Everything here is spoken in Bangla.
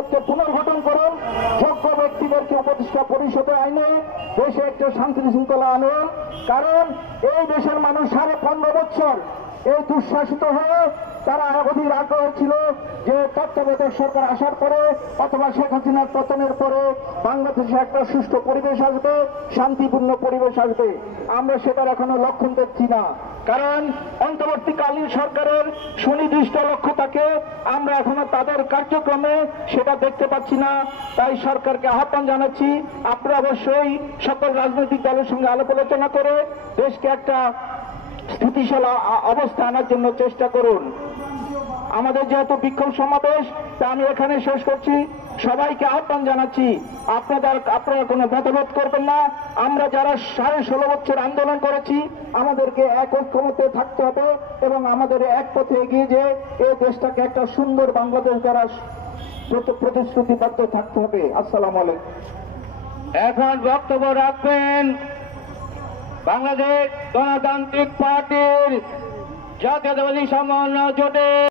পরিষদকে পুনর্গঠন করুন, যোগ্য ব্যক্তিদেরকে উপদেষ্টা পরিষদে আইনে দেশে একটা শান্তি শৃঙ্খলা আনুন। কারণ এই দেশের মানুষ 15.5 বছর এই দুঃশাসিত হয়ে তারা অধীর আগ্রহ ছিল যে তত্ত্বাবধায়ক সরকার আসার পরে অথবা শেখ হাসিনার পতনের পরে বাংলাদেশে একটা সুষ্ঠু পরিবেশ আসবে, শান্তিপূর্ণ পরিবেশ আসবে। আমরা সেটার এখনো লক্ষণ দেখছি না, কারণ অন্তর্বর্তীকালীন সরকারের সুনির্দিষ্ট লক্ষ্য থাকে, আমরা এখনো তাদের কার্যক্রমে সেটা দেখতে পাচ্ছি না। তাই সরকারকে আহ্বান জানাচ্ছি, আপনারা অবশ্যই সকল রাজনৈতিক দলের সঙ্গে আলাপ আলোচনা করে দেশকে একটা স্থিতিশীল অবস্থা আনার জন্য চেষ্টা করুন। আমাদের যেহেতু বিক্ষোভ সমাবেশ, তা আমি এখানে শেষ করছি। সবাইকে আহ্বান জানাচ্ছি, আপনারা কোনো ভেদাভেদ করবেন না। আমরা যারা 16.5 বছর আন্দোলন করেছি, আমাদেরকে এক ঐক্যমতে থাকতে হবে এবং আমাদের এক পথে এগিয়ে যে এই দেশটাকে একটা সুন্দর বাংলাদেশ দ্বারা প্রতিশ্রুতিবদ্ধ থাকতে হবে। আসসালামু আলাইকুম। এখন বক্তব্য রাখবেন বাংলাদেশ গণতান্ত্রিক পার্টির জাতীয়তাবাদী সমন্বয় জোটের